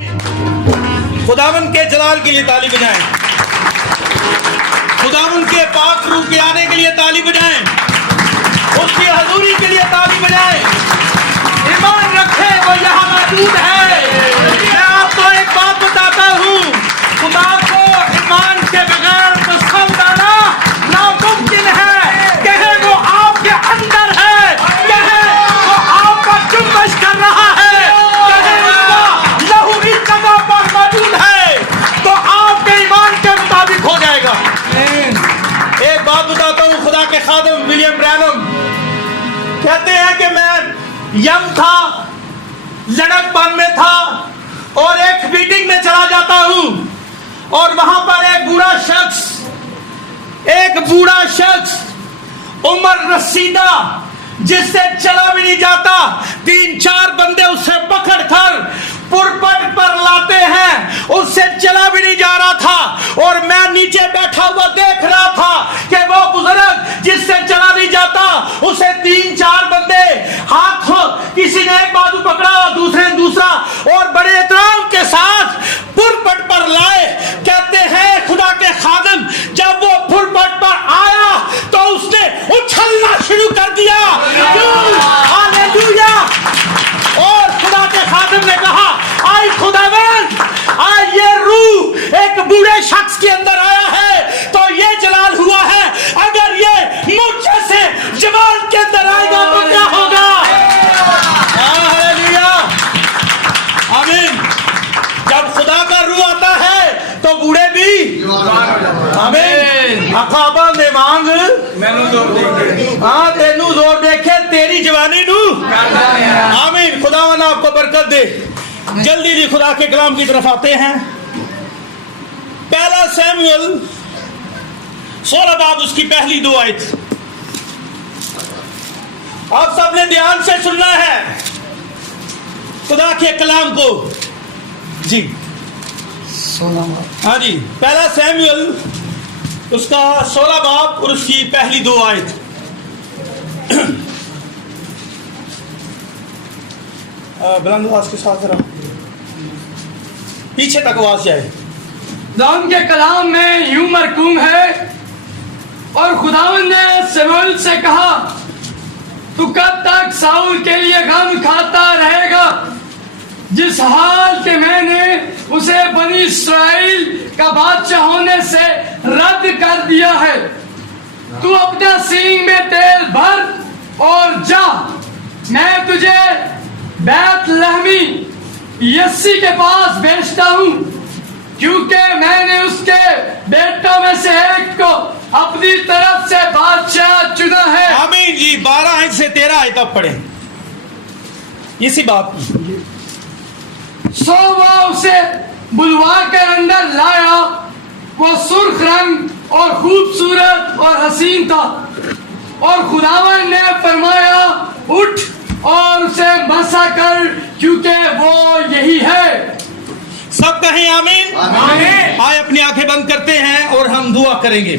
خداوند کے جلال کے لیے تالی بجائیں، خداوند کے پاک روح کے آنے کے لیے تالی بجائیں، اس کی حضوری کے لیے تالی بجائیں۔ ایمان رکھے وہ یہاں موجود ہے۔ میں آپ کو ایک بات بتاتا ہوں، خدا کو ایمان کے بغیر پسند آنا ناممکن ہے۔ کہے وہ آپ کے اندر ہے، کہے وہ آپ کا جنبش کر رہا ہے، کہے اس کا لہو اس جگہ پر موجود ہے، تو آپ کے ایمان کے مطابق ہو جائے گا۔ ایک بات بتاتا ہوں، خدا کے خادم ولیم برینہم کہتے ہیں کہ میں ینگ تھا، لڑک پن میں تھا، اور ایک میٹنگ میں چلا جاتا ہوں اور وہاں پر ایک بوڑھا شخص عمر رسیدہ جس سے چلا بھی نہیں جاتا، 3-4 بندے اسے پکڑ کر پرپٹ پر لاتے ہیں، اس سے چلا بھی نہیں جا رہا تھا، اور میں نیچے بیٹھا ہوا دیکھ رہا تھا کہ وہ بزرگ جس سے چلا نہیں جاتا اسے 3-4 بندے ہاتھ، کسی نے ایک بازو پکڑا اور دوسرے نے دوسرا، اور بڑے احترام کے ساتھ پرپٹ پر لائے۔ کہتے ہیں خدا کے خادم جب وہ پرپٹ پر آیا تو اس نے اچھلنا شروع کر دیا۔ ہاللیلویا۔ اور خدا کے خادم نے کہا آئی خداوند، آئی یہ روح ایک بوڑھے شخص کے اندر آیا ہے تو یہ جلال ہوا ہے، اگر یہ مجھ سے جمال کے اندر آئے گا تو کیا ہوگا؟ ہاللیلویا، آمین۔ جب خدا کا روح آتا ہے تو بوڑھے بھی، آمین۔ اقابا نے مانگ ہاں تینو زور دیکھے تیری جوانی نو، آمین۔ خداوند آپ کو برکت دے۔ جلدی جی خدا کے کلام کی طرف آتے ہیں۔ پہلا سیموئیل 16 باب اس کی پہلی 2 آیت، آپ سب نے دھیان سے سننا ہے خدا کے کلام کو جی۔ ہاں جی، پہلا سیموئیل اس کا 16 باب اور اس کی پہلی 2 آیت۔ بلند آواز کے ساتھ ذرا پیچھے تک آواز جائے۔ خداوند کے کلام میں یوں مرقوم ہے، اور خداوند نے سموئیل سے کہا تو کب تک ساؤل کے لیے غم کھاتا رہے گا، جس حال کہ میں نے اسے بنی اسرائیل کا بادشاہ ہونے سے رد کر دیا ہے۔ تو اپنا سینگ میں تیل بھر اور جا، میں تجھے بیت لحمی یسی کے پاس بھیجتا ہوں، کیونکہ میں نے اس کے بیٹوں میں سے ایک کو اپنی طرف سے بادشاہ چنا ہے۔ آمین جی۔ 12 آیت سے 13 آیت آپ پڑھیں اسی بات کی۔ سو وہ اسے بلوا کر اندر لایا، وہ سرخ رنگ اور خوبصورت اور حسین تھا، اور خداوند نے فرمایا اٹھ اور اسے مسا کر، کیونکہ وہ یہی ہے۔ سب کہیں آمین۔ آئے اپنی آنکھیں بند کرتے ہیں اور ہم دعا کریں گے۔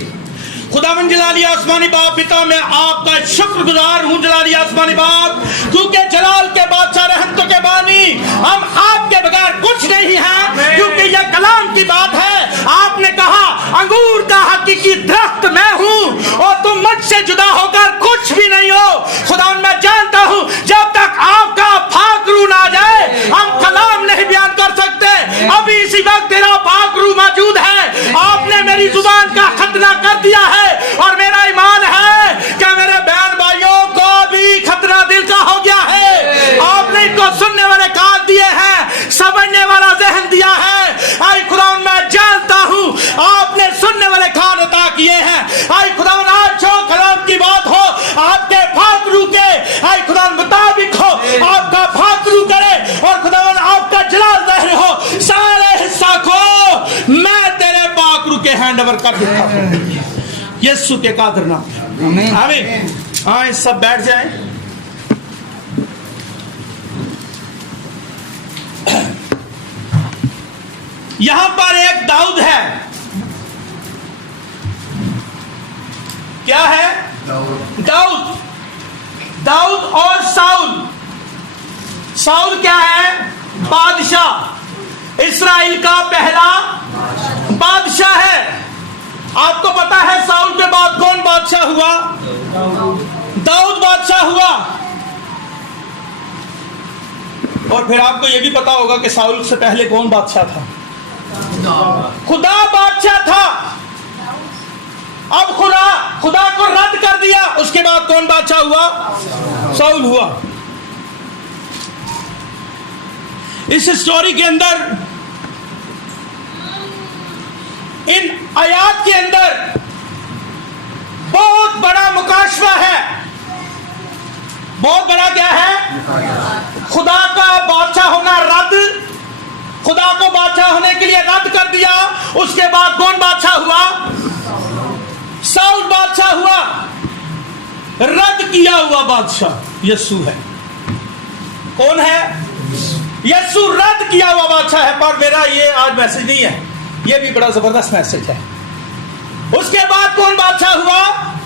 خداوند جلالی آسمانی باپ، پتا میں آپ کا شکر گزار ہوں جلالی آسمانی باپ، کیونکہ جلال کے بادشاہ رحمتوں کے بانی ہم آپ کے بغیر کچھ نہیں ہیں، کیونکہ یہ کلام کی بات ہے۔ آپ نے کہا انگور کا حقیقی درخت میں ہوں اور تم مجھ سے جدا ہو کر کچھ بھی نہیں ہو۔ خداوند میں جانتا ہوں جب تک آپ کا پاک روح نہ جائے ہم کلام نہیں بیان کر سکتے۔ ابھی اسی وقت تیرا پاک روح موجود ہے، آپ نے میری زبان کا ختنہ کر دیا ہے، اور میرا ایمان ہے کہ میرے بہن بھائیوں کو بھی خطرہ دل کا ہو گیا ہے۔ آپ نے ان کو سننے والے کان دیے ہیں، سمجھنے والا ذہن دیا ہے۔ آئی خداوند میں جانتا ہوں آپ نے سننے والے کان عطا کیے ہیں۔ آئی خداوند آج جو کلام کی بات ہو آپ کے پاک روح کے آئی خداوند مطابق ہو، آپ کا پاک روح کرے، اور خداوند آپ کا جلال ظاہر ہو۔ سارے حصہ کو میں تیرے پاک روح کے ہینڈ اوور کر دیتا ہوں یسوع کے قادر نام۔ آمین۔ آئیں سب بیٹھ جائیں۔ یہاں پر ایک داؤد ہے، کیا ہے؟ داؤد اور ساؤل۔ ساؤل کیا ہے؟ بادشاہ۔ इसराइल का पहला बादशाह है। आपको पता है साउल के बाद कौन बादशाह हुआ? दाऊद बादशाह हुआ। और फिर आपको यह भी पता होगा कि साउल से पहले कौन बादशाह था? खुदा बादशाह था। अब खुदा को रद्द कर दिया, उसके बाद कौन बादशाह हुआ? साउल हुआ। इस स्टोरी के अंदर, इन आयात के अंदर बहुत बड़ा मुकाशवा है। बहुत बड़ा क्या है? खुदा का बादशाह होना रद्द, खुदा को बादशाह होने के लिए रद्द कर दिया। उसके बाद कौन बादशाह हुआ? साउल बादशाह हुआ। रद्द किया हुआ बादशाह यीशु है। कौन है? यीशु रद्द किया हुआ बादशाह है। पर मेरा ये आज मैसेज नहीं है, ये भी बड़ा जबरदस्त मैसेज है। उसके बाद कौन बादशाह हुआ?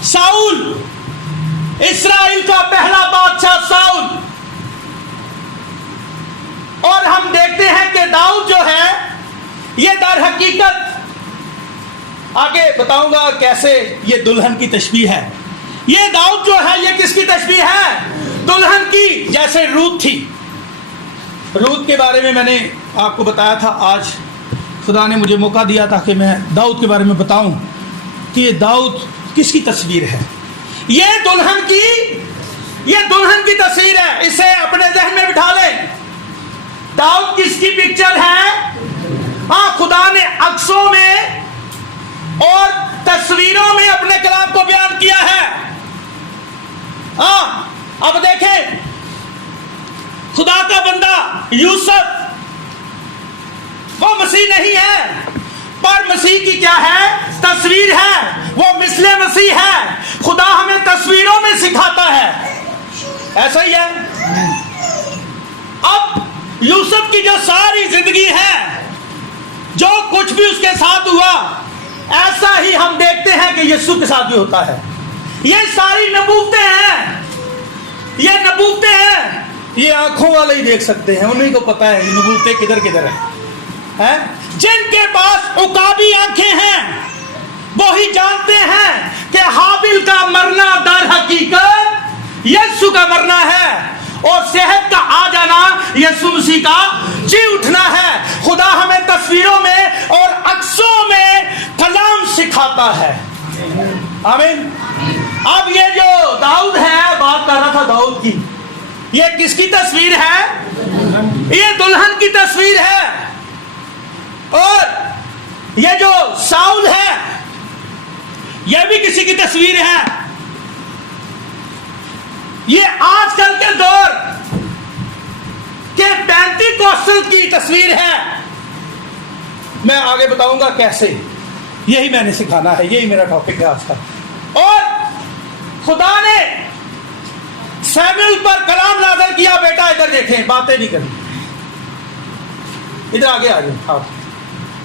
साउल। इस्राएल का पहला बादशाह साउल। और हम देखते हैं कि दाऊद जो है, ये दर हकीकत आगे बताऊंगा कैसे ये दुल्हन की तशबीह है। ये दाऊद जो है, ये किसकी तशबीह है? दुल्हन की। जैसे रूत थी, रूत के बारे में मैंने आपको बताया था। आज खुदा ने मुझे मौका दिया था कि मैं दाऊद के बारे में बताऊं कि ये दाऊद किसकी तस्वीर है। ये दुल्हन की तस्वीर है। इसे अपने जहन में बिठा लें। दाऊद किसकी पिक्चर है? हाँ, खुदा ने अक्सों में और तस्वीरों में अपने कलाम को बयान किया है। हाँ, अब देखें, खुदा का बंदा यूसुफ, वो मसीह नहीं है, पर मसीह की क्या है? तस्वीर है। वो मिसले मसीह है। खुदा हमें तस्वीरों में सिखाता है। ऐसा ही है। अब यूसुफ की जो सारी जिंदगी है, जो कुछ भी उसके साथ हुआ, ऐसा ही हम देखते हैं कि यीशु के साथ भी होता है। ये सारी नबूवतें हैं। ये नबूवतें हैं। ये आंखों वाले ही देख सकते हैं, उन्हीं को पता है नबूवतें किधर किधर है। जिनके पास उकाबी आंखें हैं, वो ही जानते हैं कि हाबिल का मरना दर हकीकत यीशु का मरना है, और सेहत का आ जाना यीशु मसीह का जी उठना है। खुदा हमें तस्वीरों में और अक्सों में कलाम सिखाता है। आमीन। अब ये जो दाऊद है, बात कर रहा था दाऊद की, ये किसकी तस्वीर है? ये दुल्हन की तस्वीर है। और ये जो साउल है, ये भी किसी की तस्वीर है। ये आजकल के दौर के पेंटिकोस्टल की तस्वीर है। मैं आगे बताऊंगा कैसे। यही मैंने सिखाना है, यही मेरा टॉपिक है आज का। और खुदा ने सैमुएल पर कलाम नाज़िल किया। बेटा इधर देखें, बातें नहीं करनी, इधर आगे आ जाओ। आप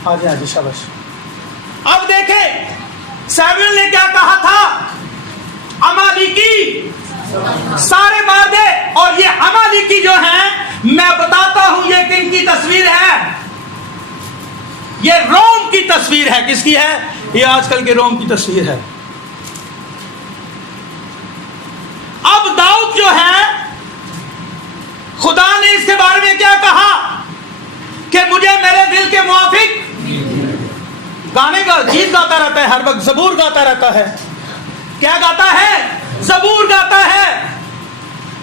आगे शाबाश। अब देखें सैमुएल ने क्या कहा था? अमालेकी सारे मार दे। और ये अमालेकी जो है, मैं बताता हूं ये किनकी तस्वीर है। ये रोम की तस्वीर है। किसकी है? ये आजकल के रोम की तस्वीर है। अब दाऊद जो है, खुदा ने इसके बारे में क्या कहा कि मुझे मेरे दिल के मुआफिक गाने का गीत गाता रहता है, हर वक्त ज़बूर गाता रहता है। क्या गाता है? ज़बूर गाता है,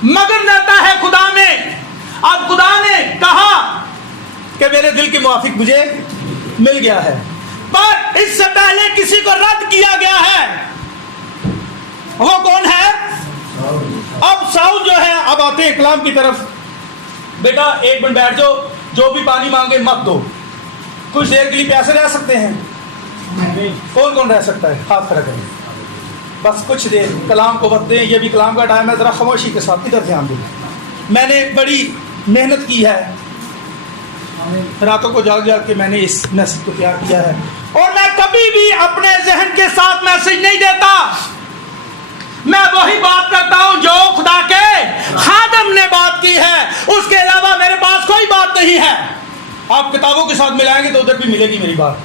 मगन रहता है खुदा में। अब खुदा ने कहा कि मेरे दिल के मुआफिक मुझे मिल गया है, पर इससे पहले किसी को रद्द किया गया है। वो कौन है? अब साउल जो है। अब आते हैं कलाम की तरफ। बेटा एक मिनट बैठ जाओ, जो भी पानी मांगे मत दो। कुछ देर के लिए प्यासे रह सकते हैं? कौन कौन रह सकता है? हाथ खड़ा करें। बस कुछ देर कलाम को वक्त दें। ये भी कलाम का टाइम है, जरा खामोशी के साथ इधर ध्यान दें। मैंने बड़ी मेहनत की है, रातों को जाग जाग के मैंने इस मैसेज को तैयार किया है। और मैं कभी भी अपने जहन के साथ मैसेज नहीं देता। मैं वही बात करता हूं जो खुदा के खादम ने बात की है। उसके अलावा मेरे पास कोई बात नहीं है। آپ کتابوں کے ساتھ ملائیں گے تو ادھر بھی ملے گی میری بات.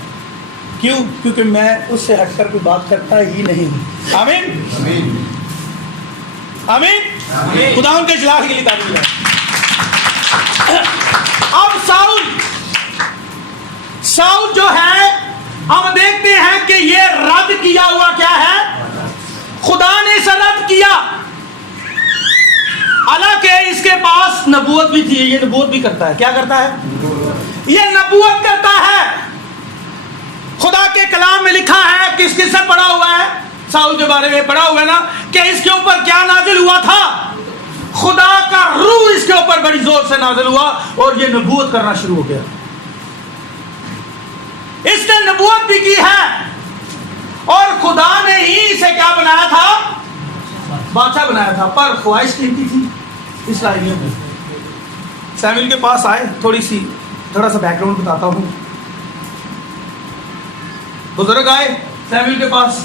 کیوں؟ کیونکہ میں اس سے ہٹ کر کوئی بات کرتا ہی نہیں ہوں. آمین آمین. خدا ان کے اجلال کے لیے تعریف ہے. اب ساؤل جو ہے ہم دیکھتے ہیں کہ یہ رد کیا ہوا کیا ہے؟ خدا نے اسے رد کیا. حالانکہ اس کے پاس نبوت بھی تھی. یہ نبوت بھی کرتا ہے. کیا کرتا ہے؟ یہ نبوت کرتا ہے. خدا کے کلام میں لکھا ہے کہ اس سے پڑھا ہوا ہے ساؤل کے بارے میں پڑھا ہوا ہے نا کہ اس کے اوپر کیا نازل ہوا تھا؟ خدا کا روح اس کے اوپر بڑی زور سے نازل ہوا اور یہ نبوت کرنا شروع ہو گیا. اس نے نبوت بھی کی ہے اور خدا نے ہی اسے کیا بنایا تھا؟ بادشاہ بنایا تھا. پر خواہش کی تھی اسرائیلیوں میں. سیموئیل کے پاس آئے. تھوڑا سا بیک گراؤنڈ بتاتا ہوں. بزرگ آئے سیموئیل کے پاس,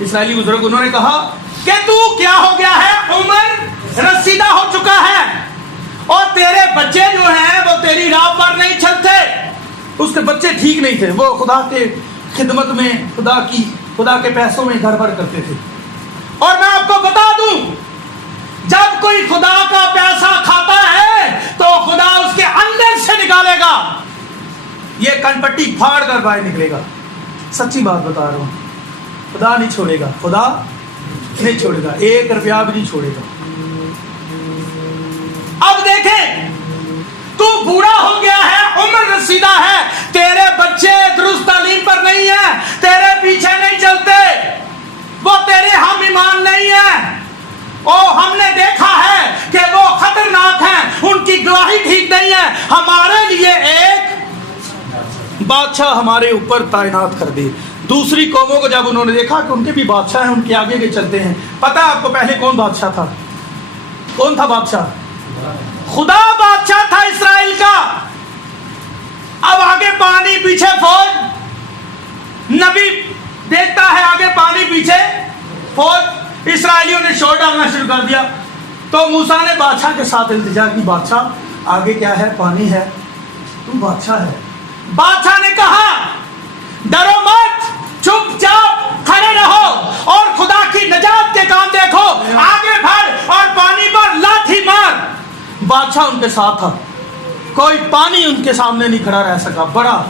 اسرائیلی بزرگ. انہوں نے کہا کہ تو کیا ہو گیا ہے؟ عمر رسیدہ ہو چکا ہے اور تیرے بچے جو ہیں وہ تیری راہ پر نہیں چلتے. اس کے بچے ٹھیک نہیں تھے. وہ خدا کے خدمت میں خدا کے پیسوں میں گڑبڑ کرتے تھے. اور میں آپ کو بتا دوں, جب کوئی خدا کا پیسہ کھاتا ہے تو خدا اس کے اندر سے نکالے گا. یہ کنپٹی پھاڑ کر باہر نکلے گا. سچی بات بتا رہا ہوں. خدا نہیں چھوڑے گا. خدا نہیں چھوڑے گا. 1 روپیہ بھی نہیں چھوڑے گا. اب دیکھیں, تو بوڑھا ہو گیا ہے, عمر رسیدہ ہے, تیرے بچے درست تعلیم پر نہیں ہیں, تیرے پیچھے نہیں چلتے, وہ تیرے ہم ایمان نہیں ہیں. ہم نے دیکھا ہے کہ وہ خطرناک ہیں, ان کی گواہی ٹھیک نہیں ہے. ہمارے لیے ایک بادشاہ ہمارے اوپر تعینات کر دے. دوسری قوموں کو جب انہوں نے دیکھا کہ ان کے بھی بادشاہ ہیں, ان کے آگے کے چلتے ہیں. پتہ ہے آپ کو پہلے کون بادشاہ تھا؟ کون تھا بادشاہ؟ خدا بادشاہ تھا اسرائیل کا. اب آگے پانی پیچھے فوج. نبی دیکھتا ہے آگے پانی پیچھے فوج. اسرائیلیوں نے شور ڈالنا شروع کر دیا. تو موسیٰ نے بادشاہ کے ساتھ التجا کی, بادشاہ آگے کیا ہے؟ پانی ہے, تو بادشاہ ہے. بادشاہ نے کہا ڈرو مت, چپ چاپ کھڑے رہو اور خدا کی نجات کے کام دیکھو. آگے بڑھ اور پانی پر لاٹھی مار. بادشاہ ان کے ساتھ تھا. کوئی پانی ان کے سامنے نہیں کھڑا رہ سکا. بڑا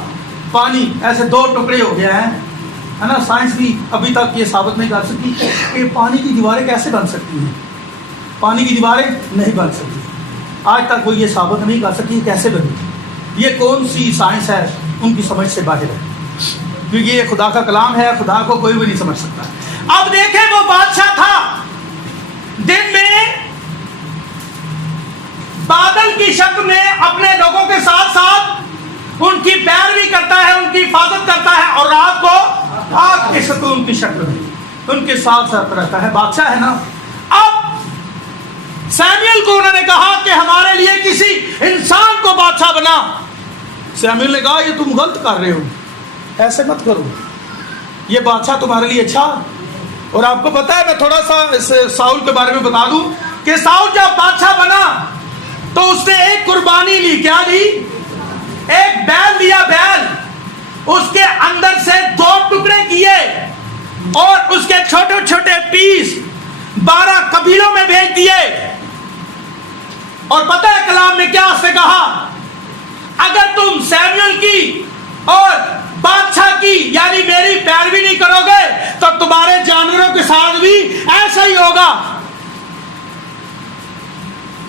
پانی ایسے 2 ٹکڑے ہو گیا ہے نا. سائنس بھی ابھی تک یہ ثابت نہیں کر سکتی کہ پانی کی دیواریں کیسے بن سکتی ہیں. پانی کی دیواریں نہیں بن سکتی. آج تک وہ یہ ثابت نہیں کر سکی کیسے بنی. یہ کون سی سائنس ہے, ان کی سمجھ سے باہر ہے, کیونکہ یہ خدا کا کلام ہے. خدا کو کوئی بھی نہیں سمجھ سکتا. اب دیکھیں, وہ بادشاہ تھا. دن میں بادل کی شکل میں اپنے لوگوں کے ساتھ ساتھ ان کی پیروی کرتا ہے, ان کی حفاظت کرتا ہے, اور رات کو آگ کے ستون کی شکل میں ان کے ساتھ ساتھ رہتا ہے. بادشاہ ہے نا. اب سیموئیل کو انہوں نے کہا کہ ہمارے لیے کسی انسان کو بادشاہ بنا. سیموئیل نے کہا یہ تم غلط کر رہے ہو, ایسے مت کرو, یہ بادشاہ تمہارے لیے اچھا. اور آپ کو پتا ہے, میں تھوڑا سا ساؤل کے بارے میں بتا دوں کہ ساؤل جب بادشاہ بنا تو اس نے ایک قربانی لی. کیا لی؟ ایک بیل لیا. بیل اس کے اندر سے 2 ٹکڑے کیے اور اس کے چھوٹے چھوٹے پیس 12 قبیلوں میں بھیج دیے. اور پتہ ہے کلام میں کیا اس نے کہا؟ اگر تم سیموئیل کی اور بادشاہ کی یعنی میری پیروی نہیں کرو گے تو تمہارے جانوروں کے ساتھ بھی ایسا ہی ہوگا.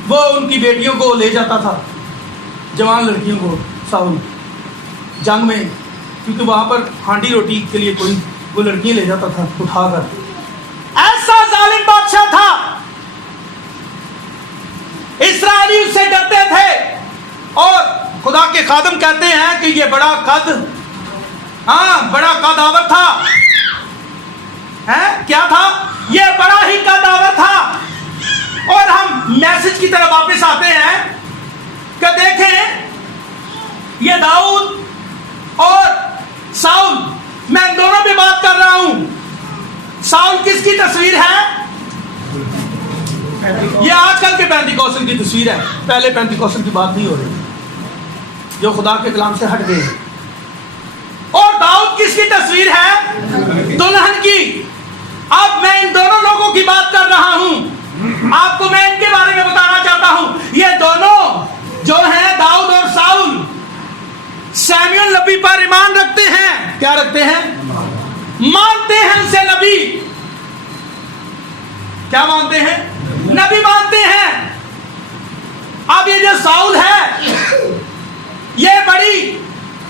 وہ ان کی بیٹیوں کو لے جاتا تھا, جوان لڑکیوں کو, ساؤل جنگ میں, کیونکہ وہاں پر ہانڈی روٹی کے لیے کوئی وہ لڑکیاں لے جاتا تھا اٹھا کر. ایسا ظالم بادشاہ تھا. اسرائیلی اس سے ڈرتے تھے. اور خدا کے خادم کہتے ہیں کہ یہ بڑا قداور تھا. کیا تھا؟ یہ بڑا ہی قداور تھا. اور ہم میسج کی طرف واپس آتے ہیں کہ دیکھیں, یہ داؤد اور ساؤل, میں دونوں پہ بات کر رہا ہوں. ساؤل کس کی تصویر ہے؟ یہ آج کل کے پینتیکوستل کی تصویر ہے. پہلے پینتیکوستل کی بات نہیں ہو رہی. जो खुदा के कलाम से हट गए हैं। और दाऊद किसकी तस्वीर है? दुल्हन की। अब मैं इन दोनों लोगों की बात कर रहा हूं, आपको मैं इनके बारे में बताना चाहता हूं। ये दोनों जो हैं दाऊद और साउल, सैमुअल नबी पर ईमान रखते हैं। क्या रखते हैं? मानते हैं उसे नबी। क्या मानते हैं? नबी मानते हैं। अब ये जो साउल है ये बड़ी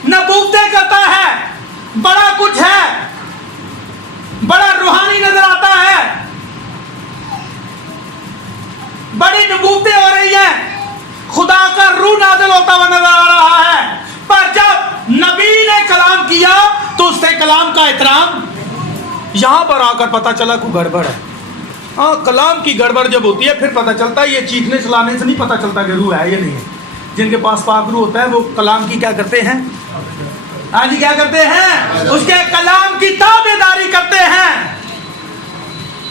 नबूवतें करता है, बड़ा कुछ है, बड़ा रूहानी नजर आता है, बड़ी नबूवतें हो रही हैं, खुदा का रूह नाज़िल होता हुआ नजर आ रहा है। पर जब नबी ने कलाम किया तो उसने कलाम का एहतराम, यहां पर आकर पता चला कोई गड़बड़ है। हाँ, कलाम की गड़बड़ जब होती है फिर पता चलता है। ये चीखने चलाने से नहीं पता चलता कि रूह है या नहीं है। जिनके पास पाक रूह होता है वो कलाम की क्या करते हैं? हाँ जी, क्या करते हैं? उसके कलाम की ताबेदारी करते हैं।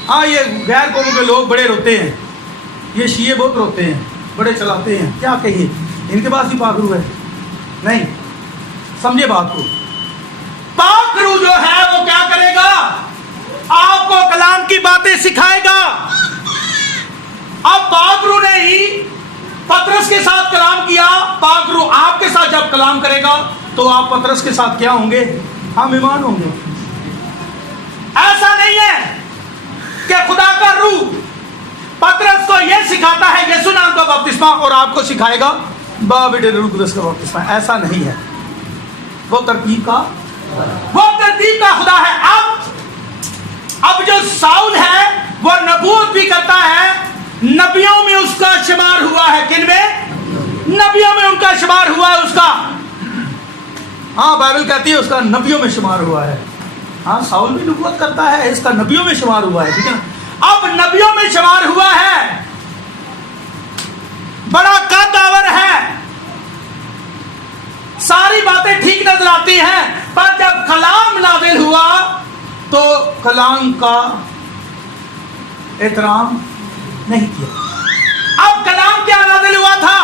हाँ, ये गैर कौम के लोग बड़े रोते हैं, ये शिये बहुत रोते हैं, बड़े चलाते हैं। क्या कहिए, इनके पास ही पाक रूह है? नहीं, समझे बात को। पाक रूह जो है वो क्या करेगा? आपको कलाम की बातें सिखाएगा। अब पाक रूह ने ही पतरस के साथ कलाम किया। पाक रूह आपके साथ जब कलाम करेगा तो आप पतरस के साथ क्या होंगे? हम ईमान होंगे। ऐसा नहीं है कि खुदा का रूह पतरस को यह सिखाता है यीशु नाम का बपतिस्मा और आपको सिखाएगा बाप बेटे रूह कुदस का बपतिस्मा। ऐसा नहीं है। वो तरतीब का खुदा है। अब जो साउल है वो नबूवत भी करता है, नबियों में उसका शुमार हुआ है। किन में? नबियों में उनका शुमार हुआ है उसका। हाँ, बाइबल कहती है उसका नबियों में शुमार हुआ है। हाँ, साउल भी नबूवत करता है, इसका नबियों में शुमार हुआ है। ठीक है ना? अब नबियों में शुमार हुआ है, बड़ा कद्दावर है, सारी बातें ठीक नजर आती हैं। पर जब कलाम नाज़िल हुआ तो कलाम का एहतराम नहीं किया। अब कलाम क्या नाज़िल हुआ था?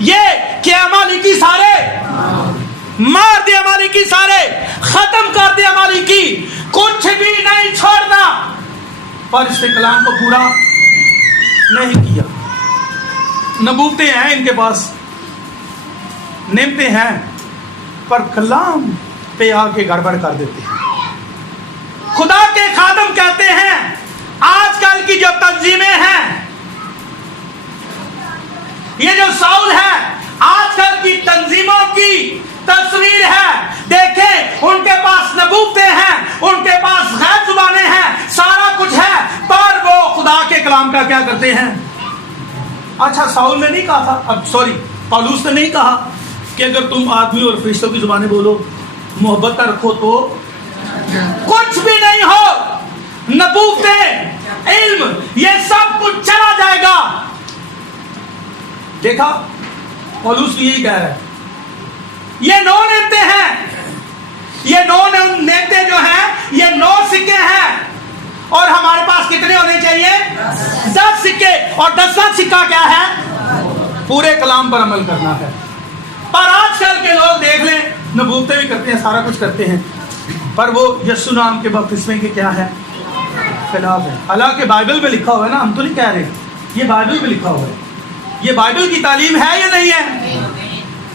ये कि अमालेकी सारे मार दे, अमालेकी सारे खत्म कर दे, अमालेकी कुछ भी नहीं छोड़ना। पर इसने कलाम को पूरा नहीं किया। नबूवतें हैं इनके पास, नेमतें हैं, पर कलाम पे आके गड़बड़ कर देते हैं। खुदा के खादम कहते हैं आजकल की जो तंजीमें हैं, ये जो साउल है आजकल की तंजीमों की तस्वीर है। देखें, उनके पास नबूवतें हैं, उनके पास गैर जुबानें हैं, सारा कुछ है, पर वो खुदा के कलाम का क्या करते हैं? अच्छा, साउल ने नहीं कहा था, अब सॉरी पौलुस ने नहीं कहा कि अगर तुम आदमी और फरिश्तों की जुबानें बोलो, मोहब्बत रखो तो कुछ भी नहीं हो, नबूवतें, इल्म, ये सब कुछ चला जाएगा। देखा, पौलुस यही कह रहा है। ये 9 नेमतें हैं, ये 9 नेमतें जो हैं ये 9 सिक्के हैं। और हमारे पास कितने होने चाहिए? 10 सिक्के। और 10वां सिक्का क्या है? पूरे कलाम पर अमल करना है। पर आजकल के लोग देख लें, नबूवतें भी करते हैं, सारा कुछ करते हैं, पर वो यीशु नाम के बपतिस्मे के क्या है? खिलाफ है। हालांकि बाइबल में लिखा हुआ है ना, हम तो नहीं कह रहे, ये बाइबल में लिखा हुआ है। ये बाइबल की तालीम है या नहीं है?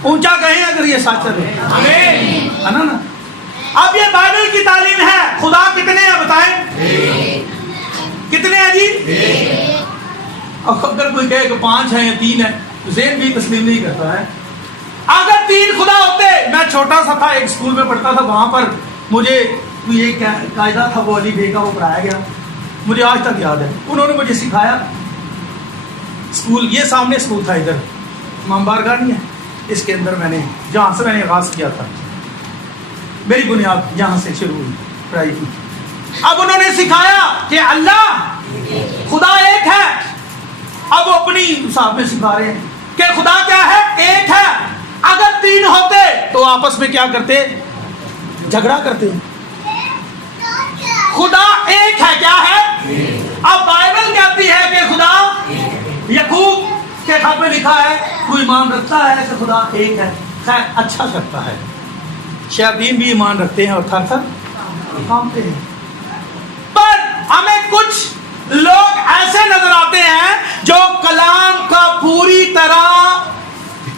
ऊंचा कहें अगर ये सच है ना। अब ये बाइबल की तालीम है। खुदा कितने हैं बताएं? कितने हैं जी? अगर कोई कहे कि 5 है या 3 है, ज़हन भी तस्लीम नहीं करता है। अगर 3 खुदा होते, मैं छोटा सा था, एक स्कूल में पढ़ता था, वहां पर मुझे ये कायदा था वो अली बे का, वो पढ़ाया गया, मुझे आज तक याद है। उन्होंने मुझे सिखाया, स्कूल ये सामने स्कूल था, इधर इमाम बारगाह नहीं है, इसके अंदर मैंने जहाँ से मैंने आगाज़ किया था, मेरी बुनियाद यहाँ से शुरू हुई पढ़ाई की। अब उन्होंने सिखाया कि अल्लाह खुदा एक है। अब वो अपनी हिसाब में सिखा रहे हैं कि खुदा क्या है? एक है। अगर 3 होते तो आपस में क्या करते? झगड़ा करते। खुदा एक है, क्या है? अब बाइबल कहती है कि खुदा, याकूब के खत में लिखा है, तू ईमान रखता है कि खुदा एक है। खैर अच्छा करता है। शैतान भी ईमान रखते हैं और थर थर कांपते हैं। पर हमें कुछ लोग ऐसे नजर आते हैं जो कलाम का पूरी तरह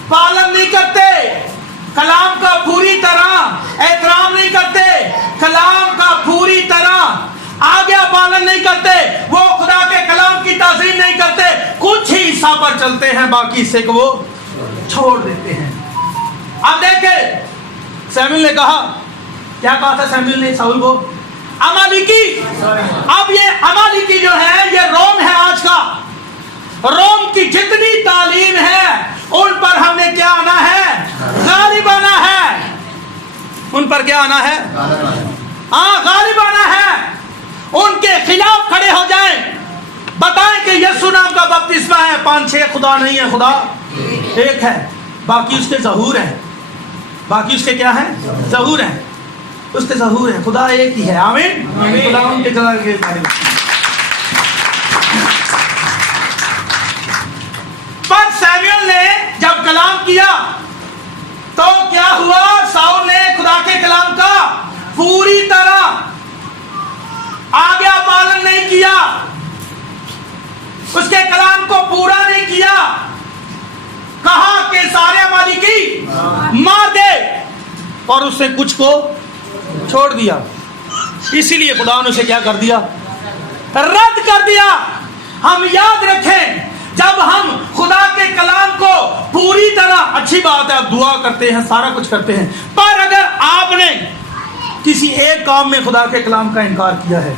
पालन नहीं करते, कलाम का पूरी तरह एहतराम नहीं करते, कलाम का पूरी तरह आज्ञा पालन नहीं करते, वो खुदा के कलाम की ताज़ीम नहीं करते, कुछ ही हिस्सा पर चलते हैं, बाकी हिस्से को वो छोड़ देते हैं। अब देखे शमूएल ने कहा, क्या कहा था शमूएल ने शाऊल को? अमालेकी। अब ये अमालेकी जो है ये रोम है आज का। रोम की जितनी तालीम है उन पर हमने क्या आना है? गालिब आना है। उन पर क्या आना है? हाँ, गालिब आना है। उनके खिलाफ खड़े हो जाएं, बताएं कि यीशु नाम का बपतिस्मा है, 5-6 खुदा नहीं है, खुदा एक है, बाकी उसके ज़हूर हैं, बाकी उसके क्या है? ज़हूर हैं, उसके ज़हूर हैं, खुदा एक ही है। आमीन। खुदा उनके जलाल के तारीफ। पर शमूएल ने जब कलाम किया तो क्या हुआ? शाऊल ने खुदा के कलाम का पूरी तरह आज्ञा पालन नहीं किया, उसके कलाम को पूरा नहीं किया। कहा कि सारे अमालेकी मार दे, और उसने कुछ को छोड़ दिया। इसीलिए खुदा ने उसे क्या कर दिया? रद्द कर दिया। हम याद रखें, जब हम खुदा के कलाम को पूरी तरह, अच्छी बात है आप दुआ करते हैं, सारा कुछ करते हैं, पर अगर आपने किसी एक काम में खुदा के कलाम का इनकार किया है,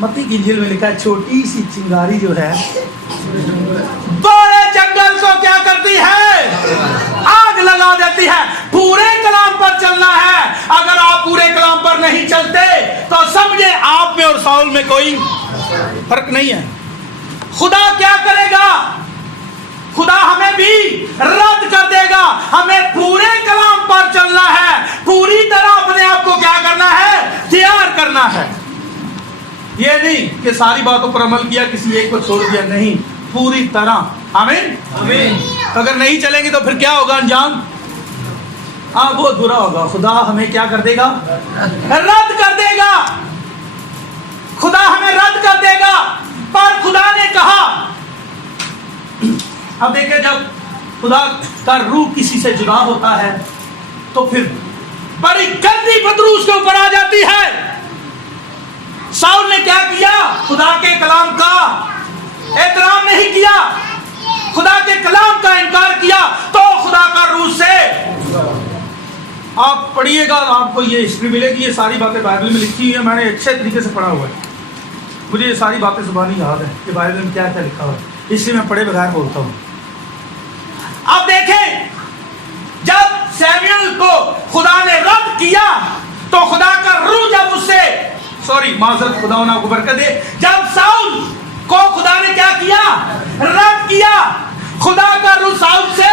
मत्ती की इंजील में लिखा है, छोटी सी चिंगारी जो है बड़े जंगल को क्या करती है? आग लगा देती है। पूरे कलाम पर चलना है। अगर आप पूरे कलाम पर नहीं चलते तो समझे आप में और शाऊल में कोई फर्क नहीं है। खुदा क्या करेगा? खुदा हमें भी रद्द कर देगा। हमें पूरे कलाम पर चलना है, पूरी तरह अपने आप को क्या करना है? तैयार करना है। ये नहीं कि सारी बातों पर अमल किया, किसी एक को छोड़ दिया, नहीं, पूरी तरह। आमीन। आमीन। अगर नहीं चलेंगे तो फिर क्या होगा अंजाम? हाँ, बहुत बुरा होगा। खुदा हमें क्या कर देगा? रद्द कर देगा। खुदा हमें रद्द कर देगा। पर खुदा ने कहा, अब देखिए, जब खुदा का रूह किसी से जुदा होता है तो फिर बड़ी गंदी बदबू उसके ऊपर आ जाती है। शाऊल ने क्या किया? खुदा के कलाम का एहतराम नहीं किया, खुदा के कलाम का इनकार किया, तो खुदा का रूह से, आप पढ़िएगा आपको ये हिस्ट्री मिलेगी, ये सारी बातें बाइबल में लिखी हुई है, मैंने अच्छे तरीके से पढ़ा हुआ है, मुझे ये सारी बातें जुबानी याद है कि बाइबल में क्या क्या लिखा हुआ है, इसलिए मैं पढ़े बगैर बोलता हूँ। अब देखें, जब शमूएल को खुदा ने रद्द किया तो खुदा का रूह जब उससे, माजरत, खुदा आपको बरकत दे, जब शाऊल को खुदा ने क्या किया? रद्द किया, खुदा का रूह शाऊल से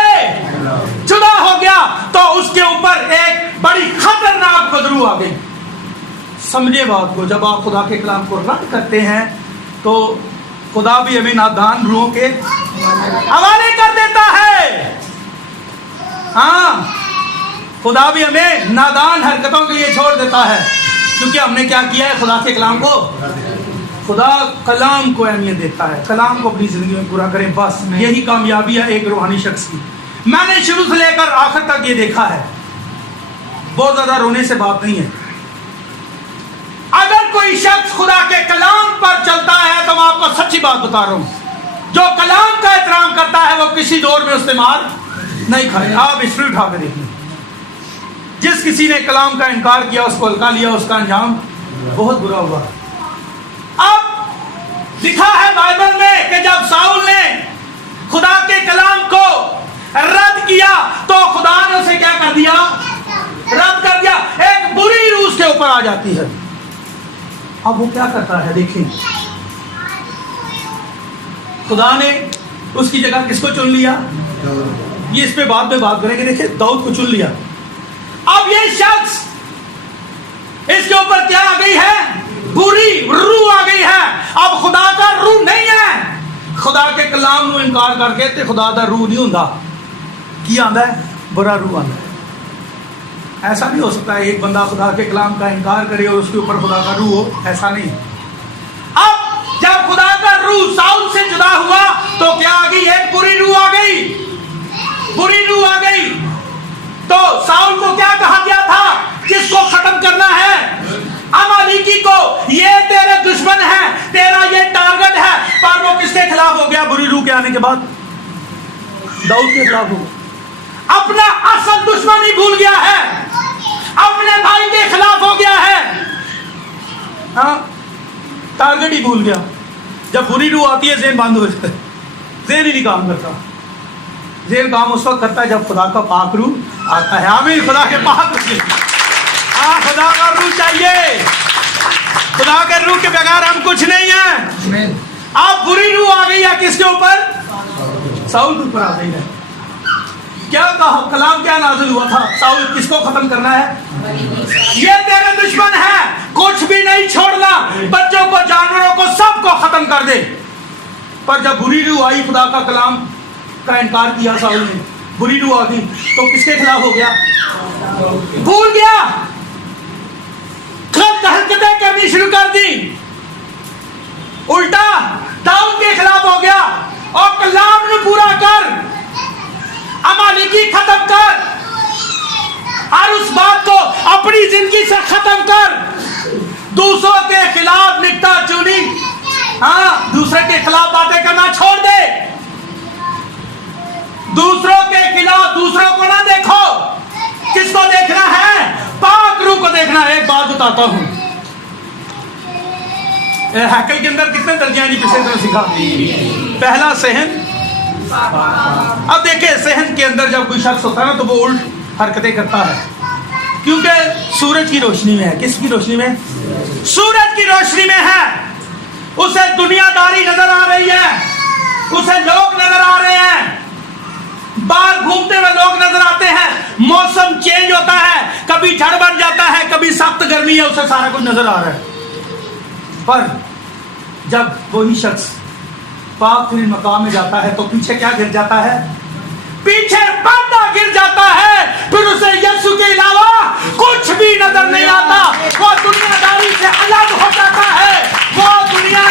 जुदा हो गया, तो उसके ऊपर एक बड़ी खतरनाक बदबू आ गई। समझे बात को, जब आप खुदा के कलाम को रद्द करते हैं तो खुदा भी हमें नादान रूहों के हवाले कर देता है। हाँ, खुदा भी हमें नादान हरकतों के लिए छोड़ देता है, क्योंकि हमने क्या किया है? खुदा के कलाम को, खुदा कलाम को अहमियत देता है। कलाम को अपनी जिंदगी में पूरा करें, बस यही कामयाबी है एक रूहानी शख्स की। मैंने शुरू से लेकर आखिर तक ये देखा है, बहुत ज्यादा रोने से बात नहीं है। अगर कोई शख्स खुदा के कलाम पर चलता है तो मैं आपको सच्ची बात बता रहा हूं, जो कलाम का एहतराम करता है वो किसी दौर में उससे मार नहीं खाएगा। आप हिस्ट्री उठा के देखिए, जिस किसी ने कलाम का इनकार किया, उसको हल्का लिया, उसका अंजाम बहुत बुरा हुआ। अब लिखा है बाइबल में कि जब शाऊल ने खुदा के कलाम को रद्द किया तो खुदा ने उसे क्या कर दिया? रद्द कर दिया। एक बुरी रूह उसके ऊपर आ जाती है। अब वो क्या करता है? देखिए, खुदा ने उसकी जगह किसको चुन लिया? ये इस पे बाद में बात करेंगे। देखिए, दाऊद को चुन लिया। अब ये शख्स, इसके ऊपर क्या आ गई है? बुरी रूह आ गई है। अब खुदा का रूह नहीं है। खुदा के कलाम को इनकार करके ते खुदा का रूह नहीं होता। की आंदा है? बुरा रूह आता है। ऐसा नहीं हो सकता है एक बंदा खुदा के कलाम का इनकार करे और उसके ऊपर खुदा का रूह हो, ऐसा नहीं। अब जब खुदा का रूह साउल से जुदा हुआ तो क्या आ गई? एक बुरी रूह आ गई, बुरी रूह आ गई। तो साउल को क्या कहा गया था? किसको खत्म करना है? अमालेकी को। ये तेरे दुश्मन है, तेरा ये टारगेट है। पर वो किसके खिलाफ हो गया? बुरी रूह के आने के बाद दाऊद के खिलाफ हो गया। अपना असल दुश्मन ही भूल गया है, अपने भाई के खिलाफ हो गया है। हाँ, टारगेट ही भूल गया। जब बुरी रूह आती है ज़हन बंद हो जाता है, ज़हन ही नहीं काम करता। ज़हन काम उस वक्त करता है जब खुदा का पाक रूह आता है। आमीन, खुदा के पाक रूह। हाँ, खुदा का रूह चाहिए। खुदा के रूह के बगैर हम कुछ नहीं है। अब बुरी रूह आ गई है किसके ऊपर? साउल के ऊपर आ गई है। क्या कहा? कलाम क्या नाज़िल हुआ था? साउल किसको खत्म करना है? ये तेरे दुश्मन है, कुछ भी नहीं छोड़ना, बच्चों को, जानवरों को, सबको खत्म कर दे। पर जब बुरी रूह आई, खुदा का कलाम का इनकार किया साउल ने, बुरी रूह आ गई तो किसके खिलाफ हो गया? भूल गया, गलत हरकतें करनी शुरू कर दी, उल्टा दाऊद के खिलाफ हो गया। और कलाम ने पूरा कर, अमालेकी खत्म कर, और उस बात को अपनी जिंदगी से खत्म कर। दूसरों के खिलाफ निकटा चुनी, हाँ, दूसरे के खिलाफ बातें करना छोड़ दे। दूसरों के खिलाफ दूसरों को ना देखो। किसको देखना है? पाक रूह को देखना है। एक बात बताता हूं, हैकल के अंदर कितने दर्जे जी पिछले तरह सीखा? पहला सहन। अब देखिए, सहन के अंदर जब कोई शख्स होता है ना तो वो उल्ट हरकतें करता है, क्योंकि सूरज की रोशनी में है। किसकी रोशनी में? सूरज की रोशनी में है। उसे दुनियादारी नजर आ रही है, उसे लोग नजर आ रहे हैं, बाहर घूमते हुए लोग नजर आते हैं, मौसम चेंज होता है, कभी झड़ बन जाता है, कभी सख्त गर्मी है, उसे सारा कुछ नजर आ रहा है। पर जब वही शख्स पाक मकाम में जाता है तो पीछे क्या गिर जाता है? पीछे पर्दा गिर जाता है। फिर उसे यीशु के अलावा कुछ भी नजर नहीं आता। वो दुनियादारी से अलग हो जाता है। वो दुनिया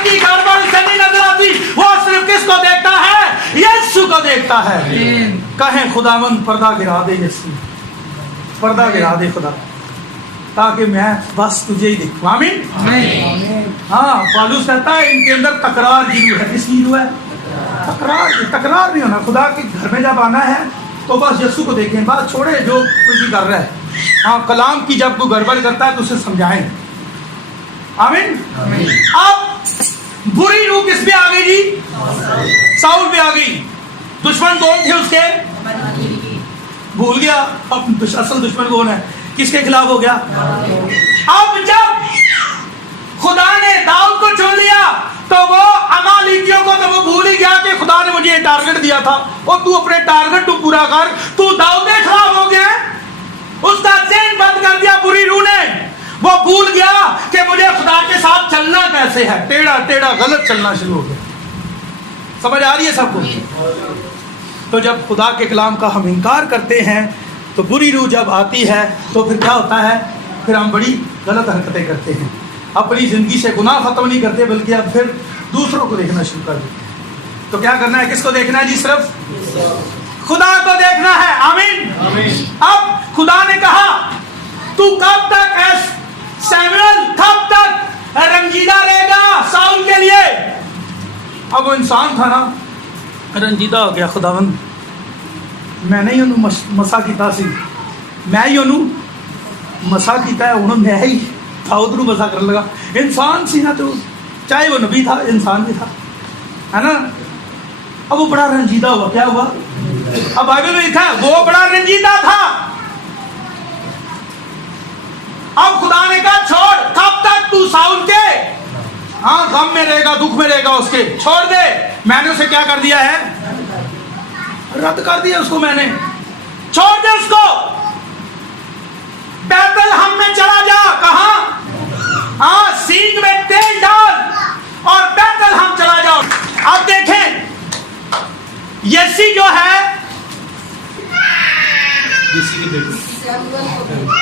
की गड़बड़ से नहीं नजर आती। वो सिर्फ किसको देखता है? यीशु को देखता है। कहें खुदावंद पर्दा गिरा दे, यीशु पर्दा गिरा दे खुदा, ताकि मैं बस तुझे ही देखूं। आमीन। हाँ, पौलुस कहता है इनके अंदर तकरार की रूह है। किसकी रूह है? तकरार नहीं होना। खुदा के घर में जब आना है तो बस यीशु को देखें, बात छोड़े जो कुछ भी कर रहा है। हाँ, कलाम की जब कोई गड़बड़ करता है तो उसे समझाएं। आमीन। अब बुरी रूह किस पे आ गई जी? साउल पे आ गई। दुश्मन कौन थे उसके? भूल गया। अब असल दुश्मन कौन है? किसके खिलाफ हो गया? अब जब खुदा ने दाऊद को चुन लिया तो वो अमालेकियों को तो वो भूल ही गया कि खुदा ने मुझे ये टारगेट दिया था। और तू अपने टारगेट तू पूरा कर। तू दाऊद के खिलाफ हो गया, उसका ज़हन बंद कर दिया बुरी रूह ने। वो भूल गया कि मुझे खुदा के साथ चलना कैसे है। टेढ़ा टेढ़ा गलत चलना शुरू हो गया। समझ आ रही है सबको? तो जब खुदा के कलाम का हम इनकार करते हैं तो बुरी रूह जब आती है तो फिर क्या होता है? फिर हम बड़ी गलत हरकतें करते हैं। अपनी ज़िंदगी से गुनाह ख़त्म नहीं करते, बल्कि अब फिर दूसरों को देखना शुरू कर देते हैं। तो क्या करना है? किसको देखना है जी? सिर्फ खुदा को देखना है। आमीन। अब खुदा ने कहा, तू कब तक सैमुअल, कब तक रंजीदा रहेगा साउल के लिए? अब वो इंसान था ना, रंजीदा हो गया। खुदावंद मैंने ही उन्होंने मसा किया सी, मैं ही उन्होंने मसा किया है, उन्होंने मैं ही दाऊद नूं मसा कर लगा। इंसान सी ना, तो चाहे वो नबी था, इंसान भी था, है ना। अब वो बड़ा रंजीदा हुआ। क्या हुआ? अब बाइबल में लिखा है वो बड़ा रंजीदा था। अब खुदा ने कहा छोड़, कब तक तू साउल के हाँ गम में रहेगा, दुख में रहेगा, उसके छोड़ दे। मैंने उसे क्या कर दिया है? रद्द कर दिया उसको मैंने। छोड़ दे उसको, बैतल हम में चला जा। कहा? हाँ, सींग में तेल डाल और बैतल हम चला जाओ। अब देखें, यसी जो है किसी की बेटी।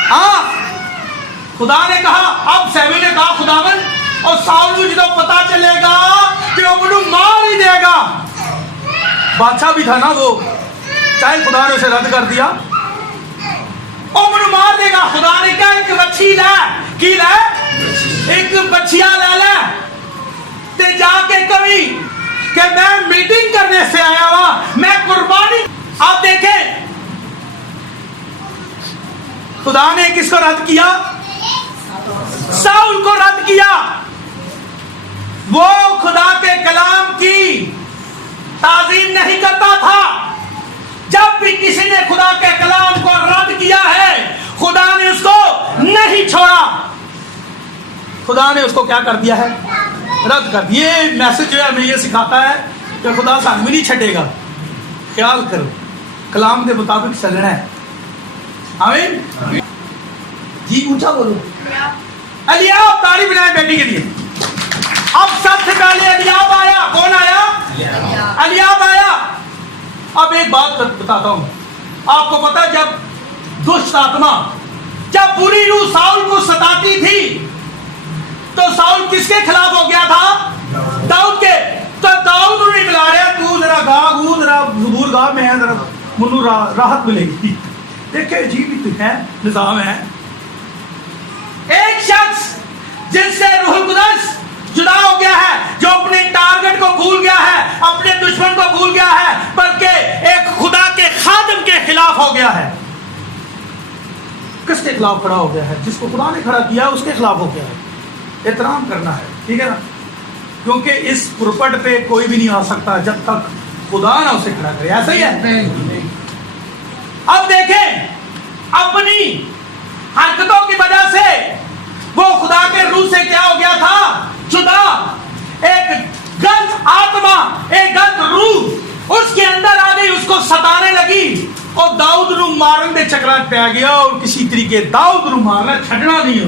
हाँ, खुदा ने कहा, अब सैमुअल ने कहा खुदावन, और साउल को जब पता चलेगा कि वो मुझे मार ही देगा, बादशाह भी था ना वो, चाहे खुदा ने उसे रद्द कर दिया, और मुझे मार देगा। खुदा ने कहा एक बच्ची ला, की ला, एक बच्चिया ला ला, ते जाके कभी कि मैं मीटिंग करने से आया हुआ, मैं कुर्बानी। आप देखें खुदा ने किसको रद्द किया? साउल को रद्द किया। वो खुदा के कलाम की ताजीम नहीं करता था। जब भी किसी ने खुदा के कलाम को रद्द किया है, खुदा ने उसको नहीं छोड़ा, खुदा ने उसको क्या कर दिया है? रद्द कर दिया। ये मैसेज जो है हमें ये सिखाता है कि खुदा सानू नहीं छड़ेगा। ख्याल करो, कलाम के मुताबिक चलना है। आमीन जी, ऊंचा बोलो। एलियाब, तारीफ बनाए बेटी के लिए। अब सबसे पहले एलियाब आया। कौन आया? एलियाब आया। अब एक बात बताता हूं आपको। पता है जब दुष्ट आत्मा, जब बुरी रूह साउल को सताती थी, तो साउल किसके खिलाफ हो गया था? दाऊद के। तो दाऊद ने बुला रहा, तू जरा गा, गू जरा जबूर गा, मैं जरा मुन्नू राहत मिलेगी। देखिए अजीब है निजाम है। एक शख्स जिससे रूह कुदस जुदा हो गया है, जो अपने टारगेट को भूल गया है, अपने दुश्मन को भूल गया है, बल्कि एक खुदा के खादिम के खिलाफ हो गया है। किसके खिलाफ खड़ा हो गया है? जिसको खुदा ने खड़ा किया उसके खिलाफ हो गया है। एहतराम करना है, ठीक है ना, क्योंकि इस पुरपट पे कोई भी नहीं आ सकता जब तक खुदा ना उसे खड़ा करे। ऐसा ही है। अब देखें, अपनी हरकतों की वजह से वो खुदा के रूह से क्या हो गया था? जुदा। एक गलत आत्मा, एक गलत रूह उसके अंदर आ गई, उसको सताने लगी, और दाऊद नू मारन दे चक्कर पै गया। और किसी तरीके दाऊद नू मारना छड़ना नहीं है।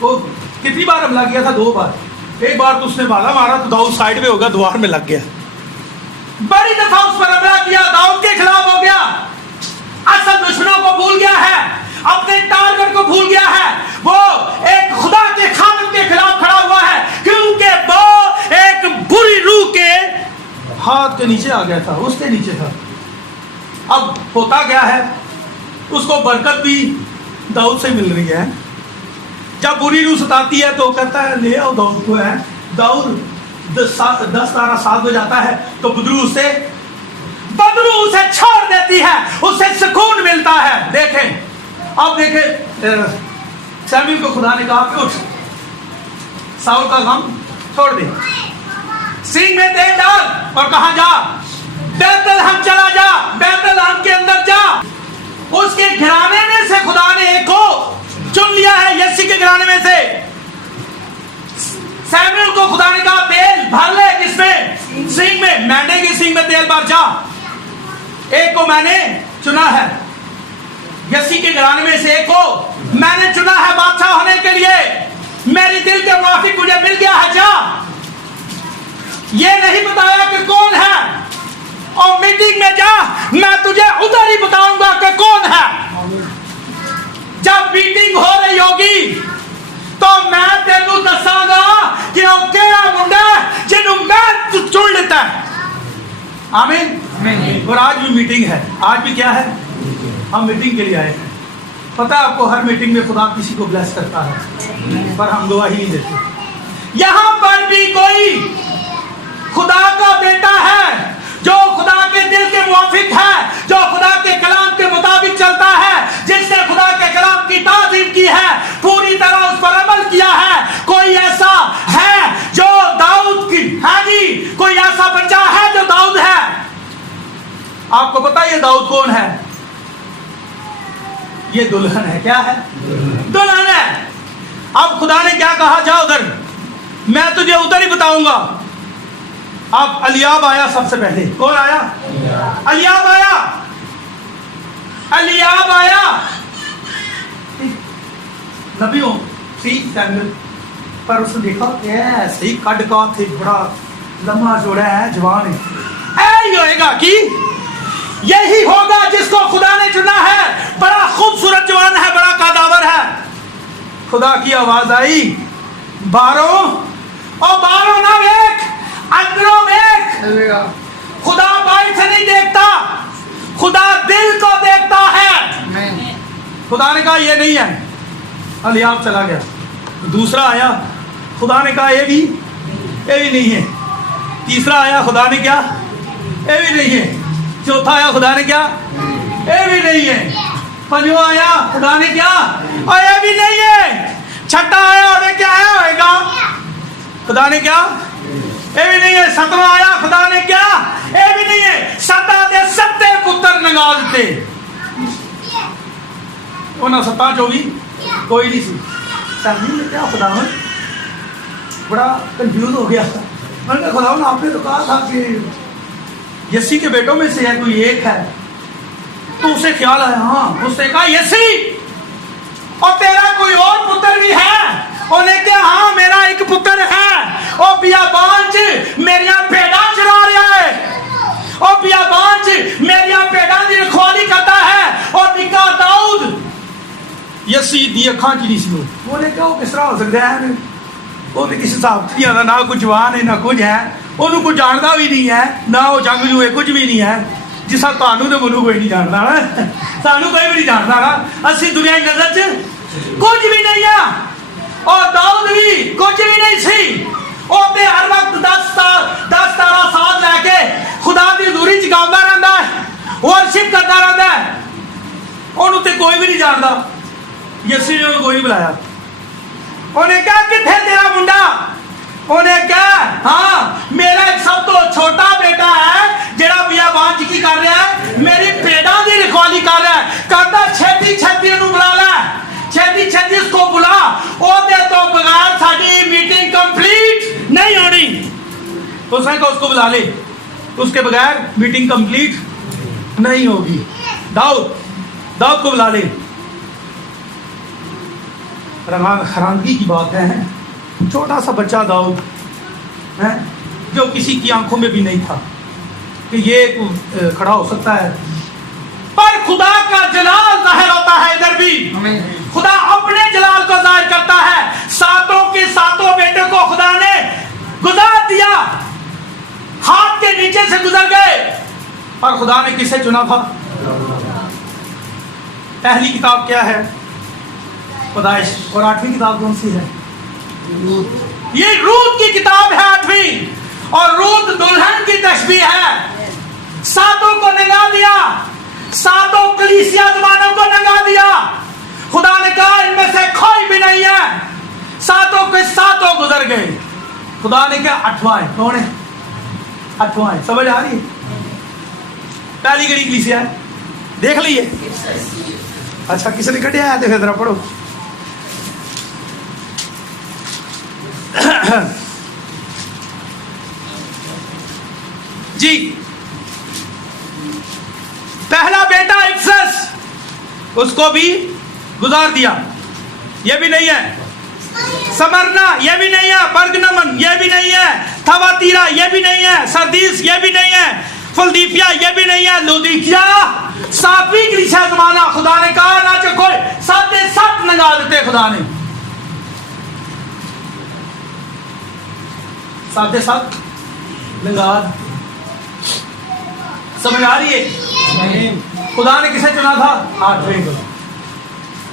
वो कितनी बार हमला किया था? 2 बार। एक बार तो उसने भाला मारा तो दाऊद साइड में हो गया, द्वार में लग गया। बड़ी दफा उस पर हमला किया, दाऊद के खिलाफ हो गया। असल दुश्मनों को भूल गया है, अपने टारगेट को भूल गया है। वो एक खुदा के खादिम के खिलाफ खड़ा हुआ है, क्योंकि वो एक बुरी रूह के हाथ के नीचे आ गया था, उसके नीचे था। अब होता क्या है, उसको बरकत भी दाऊद से मिल रही है। जब बुरी रूह सताती है तो कहता है ले आओ दाऊद को। है दाऊद 10 तारा 7 हो जाता है तो बदरू उसे छोड़ देती है, उसे सुकून मिलता है। देखें, अब देखें, शमूएल को खुदा ने कहा कि उठ, साउल का काम छोड़ दे, सींग में तेल डाल और कहा जा, बैतलहम चला जा, बैतलहम के अंदर जा। उसके घराने में से खुदा ने एक को चुन लिया है, यसी के घराने में से। शमूएल को खुदा ने कहा तेल भर ले, किसमें? सींग में। मेंढे की सींग में तेल भर जा। एक को मैंने चुना है, यसी के घराने में से एक को मैंने चुना है बादशाह होने के लिए। मेरे दिल के मुताबिक मुझे मिल गया है, जा। ये नहीं बताया कि कौन है, और मीटिंग में जा, मैं तुझे उधर ही बताऊंगा कि कौन है। जब मीटिंग हो रही होगी तो मैं तेनू दसांगा कि वो केड़ा मुंडा जिन्हों मैं चुन लेता है। आमीन। और आज भी मीटिंग है, आज भी क्या है? हम मीटिंग के लिए आए हैं। पता है आपको, हर मीटिंग में खुदा किसी को ब्लेस करता है, पर हम गवाही नहीं देते। यहाँ पर भी कोई खुदा का बेटा है जो खुदा के दिल के मुवाफिक है, जो खुदा के कलाम के मुताबिक चलता है, जिसने खुदा के कलाम की ताज़ीम की है, पूरी तरह उस पर अमल किया है। कोई ऐसा है जो दाऊद की, हाँ जी, कोई ऐसा बच्चा है जो दाऊद है। आपको पता है ये दाऊद कौन है? ये दुल्हन है। क्या है? दुल्हन है। अब खुदा ने क्या कहा? जा उधर, मैं तुझे उधर ही बताऊंगा। अब एलियाब आया सबसे पहले। कौन आया? एलियाब आया। एलियाब आया नबियों सैमुएल पर। उसने देखा सही कद का थे, बड़ा लम्बा जोड़ा है, जवान है। यही होगा कि यही होगा जिसको खुदा ने चुना है। बड़ा خدا کی آواز آئی باہروں اور باہروں نہ دیکھ اندروں دیکھ. خدا باہر سے نہیں دیکھتا, خدا دل کو دیکھتا ہے. خدا نے کہا یہ نہیں ہے, الیاب چلا گیا. دوسرا آیا, خدا نے کہا یہ بھی نہیں ہے. تیسرا آیا, خدا نے کیا یہ بھی نہیں ہے. چوتھا آیا, خدا نے کیا یہ بھی نہیں ہے. پنجواں آیا, خدا نے کیا اور یہ بھی نہیں ہے. چھٹا آیا, اور کیا ہے ہوئے گا, خدا نے کیا یہ بھی نہیں ہے. ستواں آیا, خدا نے کیا یہ بھی نہیں ہے. ستا دے ستے پتر نگا دیتے. انہاں ستا جو بھی کوئی نہیں سی. کیا خدا بڑا کنفیوز ہو گیا. میں نے کہا خدا آپ نے تو کہا تھا کہ یسی کے بیٹوں میں سے ہے کوئی ایک ہے. تو اسے خیال آیا, ہاں اس نے کہا یسی اور تیرا کوئی اور پتر بھی ہے. انہوں نے کہا ہاں میرا ایک پتر ہے, اور بیابان چ میریاں بھیڑاں چرا رہا ہے, اور بیابان چ میریاں بھیڑاں دی رکھوالی کرتا ہے. اور نکا داؤد یسی دی اکھاں چ نہیں سی. انہوں نے کہا وہ کس طرح ہو سکتا ہے, وہ تو کسی صاحب نہیں آتا, نہ کوئی جوان ہے نہ کچھ ہے, انہوں کو جانتا بھی نہیں ہے, نہ وہ جنگ جو ہے کچھ بھی نہیں ہے. جس طرح تانوں تو منو کوئی نہیں جانتا نا, سانو کوئی بھی نہیں جانتا نا. اسی دنیا کی نظر چ کچھ بھی نہیں ہے, اور داؤد بھی کچھ بھی نہیں سی. وہ ہر وقت 10-12 سال لے کے خدا کی حضوری چ گاوندا رہندا ہے, ورشپ کرتا رہندا ہے. انہوں تے کوئی بھی نہیں جانتا. یسی نے انہوں کوئی نہیں بلایا. انہیں کہا کتھے تیرا منڈا. انہیں کہا ہاں میرا ایک سب تو چھوٹا بیٹا ہے جڑا بیابان کی کر رہا ہے, میری بھیڑاں دی رکھوالی کر رہا ہے. کہتا چھتی انہوں بلا لے, چھتی اس کو بلا, او دے تو بغیر ساڈی میٹنگ کمپلیٹ نہیں ہونی. اس نے کہا اس کو بلا لے, اس کے بغیر میٹنگ کمپلیٹ نہیں ہوگی. داؤد کو بلا لے. حیرانگی کی بات ہے, چھوٹا سا بچہ داؤد جو کسی کی آنکھوں میں بھی نہیں تھا کہ یہ کھڑا ہو سکتا ہے, پر خدا کا جلال ظاہر ہوتا ہے. ادھر بھی خدا اپنے جلال کو ظاہر کرتا ہے. ساتوں کے ساتوں بیٹے کو خدا نے گزار دیا, ہاتھ کے نیچے سے گزر گئے, اور خدا نے کسے چنا تھا. پہلی کتاب کیا ہے, پیدائش, اور 8ویں کتاب کون سی ہے, یہ روت کی کتاب ہے 8ویں, اور روت دلہن کی تشبیہ ہے. ساتوں کو نگا دیا, ساتوں کلیسیا زمانوں کو نگا دیا. خدا نے کہا ان میں سے کوئی بھی نہیں ہے. ساتوں کے ساتوں گزر گئے. خدا نے کہا 8واں ہے. کون ہے 8واں ہے, سمجھ آ رہی ہے. پہلی گڑی کلیسیا ہے, دیکھ لیے. اچھا کسی نے کٹیا ہے تو پھر ذرا پڑھو. جی پہلا بیٹا افسس, اس کو بھی گزار دیا, یہ بھی نہیں ہے. سمرنا یہ بھی نہیں ہے. برگنمن یہ بھی نہیں ہے. تھواتیرا یہ بھی نہیں ہے. سردیس یہ بھی نہیں ہے. فلدیفیا یہ بھی نہیں ہے. لودیکیا 7ویں کلیسیا زمانہ. خدا نے کہا نہ جو کوئی 7 نگا دیتے. خدا نے 7 لگا. سمجھ آ رہی ہے. خدا نے کسے چنا تھا,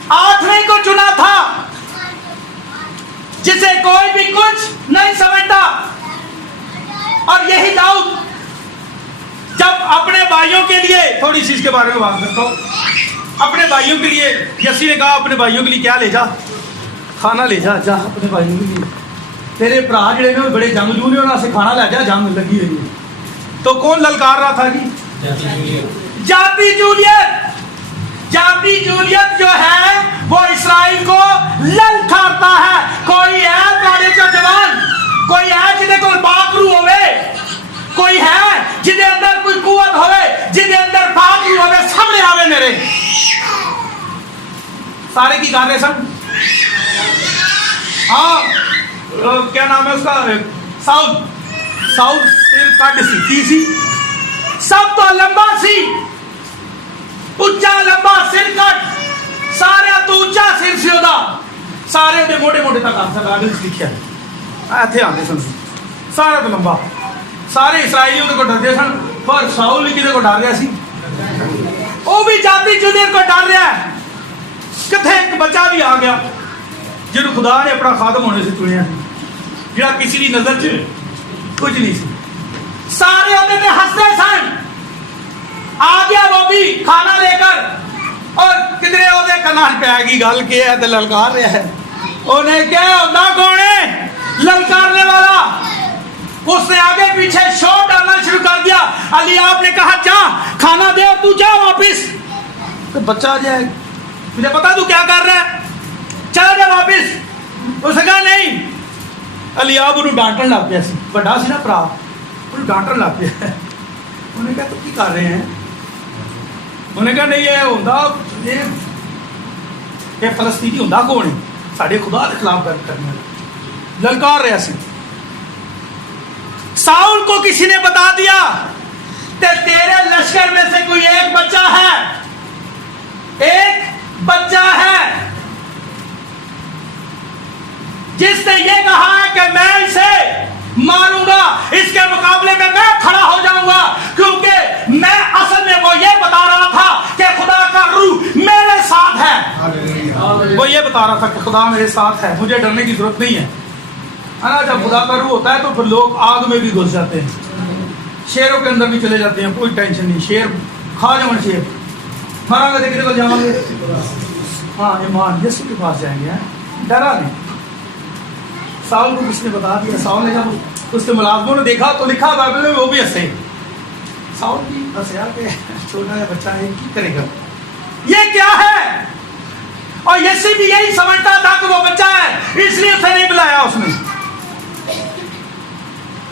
8ویں کو چنا تھا, جسے کوئی بھی کچھ نہیں سمجھتا. اور یہی داؤد جب اپنے بھائیوں کے لیے, تھوڑی سی اس کے بارے میں بات کرتا ہوں, اپنے بھائیوں کے لیے یسی نے کہا اپنے بھائیوں کے لیے کیا لے جا, کھانا لے جا. جا اپنے بھائیوں کے لیے, تیرے برا جڑے نے بڑے جنگجو نے, انہوں سے کھانا لے جا, جنگ لگی ہوئی ہے. تو کون للکار رہا تھا جی, جاتی جولیت جو ہے وہ اسرائیل کو للکارتا ہے. کوئی ہے تھوڑے کا جوان, کوئی ہے جنہیں کوئی باکرو ہوئے, کوئی ہے جنہیں اندر کوئی قوت ہوئے, جنہیں اندر باکرو ہوئے, سامنے آوے میرے. سارے کی گانے سن. ہاں کیا نام ہے اس کا, ساؤل سر کٹ سی, سب تو لمبا سی, اونچا لمبا سر کٹ, سارا تو اونچا سر سی, سارے دے موٹے موٹے تک ہاتھ لگا کے لکھیا ایتھے آندے سن سارا تو لمبا سارے اسرائیلی اودے کو ڈردے سن پر ساؤل بھی کدے کو ڈر رہا سی وہ بھی جاتی چودھر کو ڈر رہا ہے کتھے ایک بچہ بھی آ گیا جنہوں خدا نے اپنا خادم ہونے سے چنیا جڑا کسی کی نظر چ کچھ نہیں سی سارے ہوتے تھے ہنستے سن آ گیا وہ بھی کھانا لے کر اور کدھرے ہوتے کنال پہ آئے گی گل کیا ہے تو للکار رہا ہے انہیں کیا ہوتا کون ہے للکارنے والا اس نے آگے پیچھے شور ڈالنا شروع کر دیا علی آپ نے کہا جا کھانا دے اور تو جا واپس تو بچہ آ جائے مجھے پتا تو کیا کر رہا ہے چلا جا واپس اس نے کہا نہیں علی آپ انہوں ڈانٹن لگ پیا سی بڑا سی نا پرا انہوں ڈانٹن لگ پیا انہیں کہا تو کی کر رہے ہیں انہیں کہا نہیں یہ ہوتا یہ فلسطینی ہوتا کون ہے ساڑھے خدا کے خلاف گل کرنے للکار رہا سی ساؤل کو کسی نے بتا دیا کہ تیرے لشکر میں سے کوئی ایک بچہ ہے جس نے یہ کہا ہے کہ میں اسے ماروں گا اس کے مقابلے میں کھڑا ہو جاؤں گا کیونکہ میں اصل میں وہ یہ بتا رہا تھا کہ خدا کا روح میرے ساتھ ہے وہ یہ بتا رہا تھا کہ خدا میرے ساتھ ہے مجھے ڈرنے کی ضرورت نہیں ہے جب خدا کا روح ہوتا ہے تو پھر لوگ آگ میں بھی گھس جاتے ہیں شیروں کے اندر بھی چلے جاتے ہیں کوئی ٹینشن نہیں شیر کھا جاؤں شیر مارا گا دیکھنے کو جاؤں گے ہاں ایمان یسوع کے پاس جائیں گے ڈرا نہیں ساؤل کو کس نے بتا دیا ساؤل نے جب اس کے ملازموں نے دیکھا تو لکھا بائبل میں وہ بھی ہنسے ساؤل بھی ہنسیا کہ چھوٹا ہے بچہ ہے کی کرے گا یہ کیا ہے اور یسوع بھی یہی سمجھتا تھا کہ وہ بچہ ہے اس لیے اسے نہیں بلایا اس نے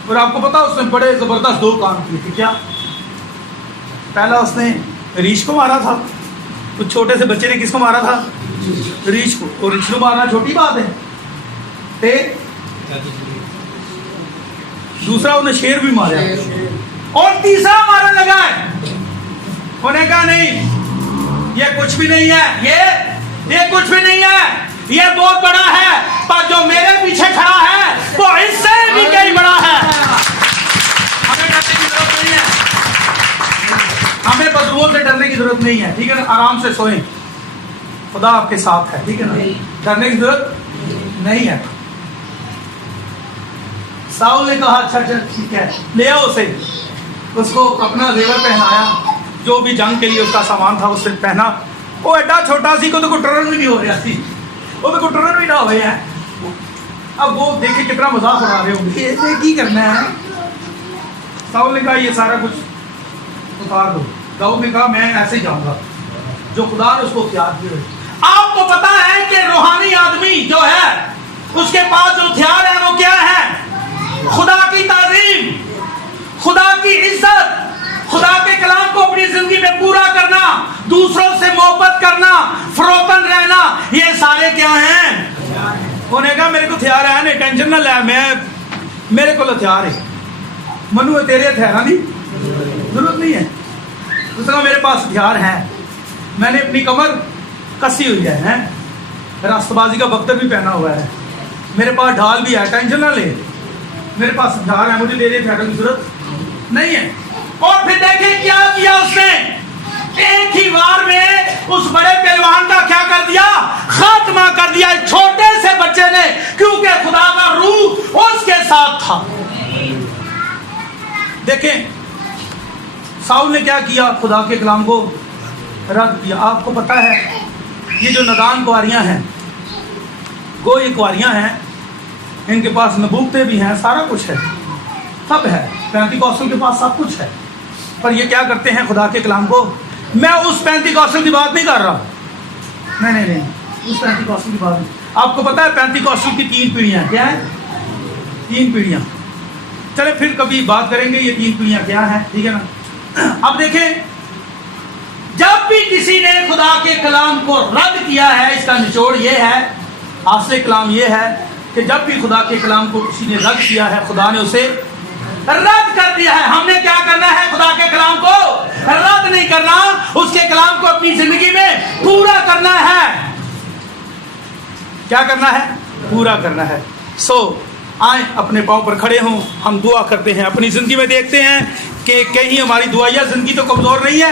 اور آپ کو پتا اس نے بڑے زبردست دو کام کیے تھے کیا پہلا اس نے ریچھ کو مارا تھا کچھ چھوٹے سے بچے نے کس کو مارا تھا ریچھ کو اور ریچھ کو مارنا چھوٹی بات ہے دوسرا انہیں شیر بھی مارا اور تیسرا مارنے لگا ہے انہیں کہا نہیں یہ کچھ بھی نہیں ہے یہ کچھ بھی نہیں ہے یہ بہت بڑا ہے پر جو میرے پیچھے کھڑا ہے وہ اس سے بھی کئی بڑا ہے ہمیں ڈرنے کی ضرورت نہیں ہے ہمیں بدلوں سے ڈرنے کی ضرورت نہیں ہے ٹھیک ہے نا آرام سے سوئیں خدا آپ کے ساتھ ہے ٹھیک ہے نا ڈرنے کی ضرورت نہیں ہے ساؤل نے کہا اچھا ٹھیک ہے لے آؤ اسے اس کو اپنا زیور پہنایا جو بھی جنگ کے لیے اس کا سامان تھا اس سے پہنا وہ ایڈا چھوٹا سی کو تو کوئی ٹرن بھی نہیں ہو رہا سی وہ تو کوئی ٹرن بھی نہ ہوئے ہیں اب وہ دیکھیں کتنا مذاق اڑا رہے ہوں گے یہ کی کرنا ہے ساؤل نے کہا یہ سارا کچھ اتار دو داؤد نے کہا میں ایسے ہی جاؤں گا جو خدا نے اس کو اختیار کیا آپ کو پتا ہے کہ روحانی آدمی جو ہے اس کے پاس جو ہتھیار ہے وہ کیا ہے خدا کی تعظیم خدا کی عزت خدا کے کلام کو اپنی زندگی میں پورا کرنا دوسروں سے محبت کرنا فروتن رہنا یہ سارے کیا ہیں انہوں نے کہا میرے کو ہتھیار ہے نہیں ٹینشن نہ لے میرے کو ہتھیار ہے منو ہے تیرے ہتھیار نہیں ضرورت نہیں ہے اس نے کہا میرے پاس ہتھیار ہیں میں نے اپنی کمر کسی ہوئی ہے راست بازی کا بختر بھی پہنا ہوا ہے میرے پاس ڈھال بھی ہے ٹینشن نہ لے میرے پاس ہتھیار ہے مجھے تیرے ہتھیار کی ضرورت نہیں ہے اور پھر دیکھیں کیا کیا اس نے ایک ہی وار میں اس بڑے پہلوان کا کیا کر دیا خاتمہ کر دیا چھوٹے سے بچے نے کیونکہ خدا کا روح اس کے ساتھ تھا دیکھیں ساؤل نے کیا کیا خدا کے کلام کو رد کیا آپ کو پتا ہے یہ جو ندان کواریاں ہیں وہ یہ کواریاں ہیں ان کے پاس نبوتیں بھی ہیں سارا کچھ ہے سب ہے پینتی کوسل کے پاس سب کچھ ہے پر یہ کیا کرتے ہیں خدا کے کلام کو میں اس پینتی کوسل کی بات نہیں کر رہا نہیں اس پینتی کوسل کی بات نہیں آپ کو پتا ہے پینتی کوسل کی 3 پیڑھیاں کیا ہے 3 پیڑھیاں چلے پھر کبھی بات کریں گے یہ 3 پیڑھیاں کیا ہیں ٹھیک ہے نا اب دیکھیں جب بھی کسی نے خدا کے کلام کو رد کیا ہے اس کا نچوڑ یہ ہے اصل کلام یہ ہے کہ جب بھی خدا کے کلام کو کسی نے رد کیا ہے خدا نے اسے رد کر دیا ہے ہم نے کیا کرنا ہے خدا کے کلام کو رد نہیں کرنا اس کے کلام کو اپنی زندگی میں پورا کرنا ہے क्या करना है, पूरा करना है। सो आए अपने पाँव पर खड़े हों, हम दुआ करते हैं, अपनी ज़िंदगी में देखते हैं कि कहीं हमारी दुआया ज़िंदगी तो कमज़ोर नहीं है,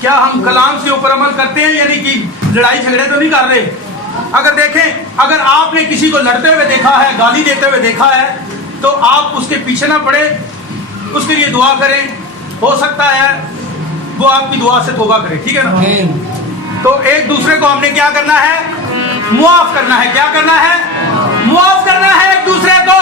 क्या हम कलाम के ऊपर अमल करते हैं, यानी कि लड़ाई झगड़े तो नहीं कर रहे। अगर देखें, अगर आपने किसी को लड़ते हुए देखा है, गाली देते हुए देखा है, तो आप उसके पीछे ना पड़े, उसके लिए दुआ करें, हो सकता है वो आपकी दुआ से तौबा करे, ठीक है ना। तो एक दूसरे को हमने क्या करना है, मुआफ करना है। क्या करना है, मुआफ करना है एक दूसरे को।